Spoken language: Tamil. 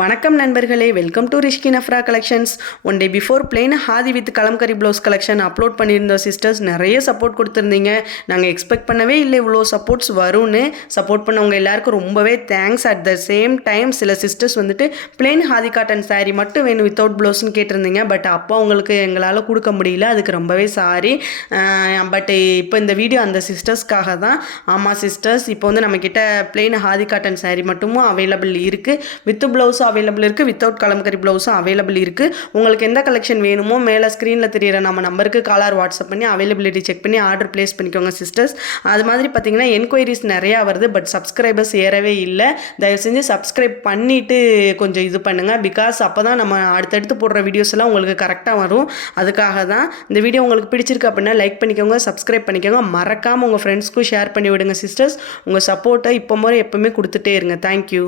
வணக்கம் நண்பர்களே, welcome to Rishki Nafra collections. One day before plain ஹாதி with Kalamkari blouse collection upload பண்ணியிருந்தோம் சிஸ்டர்ஸ். நிறைய சப்போர்ட் கொடுத்துருந்தீங்க. நாங்கள் எக்ஸ்பெக்ட் பண்ணவே இல்லை இவ்வளோ சப்போர்ட்ஸ் வரும்னு. சப்போர்ட் பண்ணவங்க எல்லாருக்கும் ரொம்பவே thanks. At the same time சில சிஸ்டர்ஸ் வந்துட்டு பிளெயின் ஹாதி காட்டன் சாரீ மட்டும் வேணும் வித்தவுட் ப்ளவுஸ்ன்னு கேட்டிருந்தீங்க. பட் அப்போ உங்களுக்கு எங்களால் கொடுக்க முடியல, அதுக்கு ரொம்பவே சாரி. பட் இப்போ இந்த வீடியோ அந்த சிஸ்டர்ஸ்க்காக தான். ஆமாம் சிஸ்டர்ஸ், இப்போ வந்து நம்மக்கிட்ட பிளெயின் ஹாதி காட்டன் சாரீ மட்டும் அவைலபிள் இருக்குது. வித் ப்ளவுஸ் அவைலபிள் இருக்குது, வித்தவுட் கலம்கரி ப்ளவுஸும் அவைலபிள் இருக்குது. உங்களுக்கு எந்த கலெக்ஷன் வேணுமோ மேலே ஸ்க்ரீனில் தெரியிற நம்ம நம்பருக்கு காலர் வாட்ஸ்அப் பண்ணி அவைலபிலிட்டி செக் பண்ணி ஆர்டர் ப்ளேஸ் பண்ணிக்கோங்க சிஸ்டர்ஸ். அது மாதிரி பார்த்தீங்கன்னா என்கொயரிஸ் நிறையா வருது, பட் சப்ஸ்கிரைபர்ஸ் ஏறவே இல்லை. தயவு செஞ்சு சப்ஸ்கிரைப் பண்ணிவிட்டு கொஞ்சம் இது பண்ணுங்கள். பிகாஸ் அப்போ தான் நம்ம அடுத்தடுத்து போடுற வீடியோஸ் எல்லாம் உங்களுக்கு கரெக்டாக வரும். அதுக்காக தான். இந்த வீடியோ உங்களுக்கு பிடிச்சிருக்கு அப்படின்னா லைக் பண்ணிக்கோங்க, சப்ஸ்கிரைப் பண்ணிக்கோங்க. மறக்காமல் உங்கள் ஃப்ரெண்ட்ஸ்க்கும் ஷேர் பண்ணி விடுங்க சிஸ்டர்ஸ். உங்கள் சப்போர்ட்டை இப்போ முறை எப்போவுமே கொடுத்துட்டே இருங்க. தேங்க்யூ.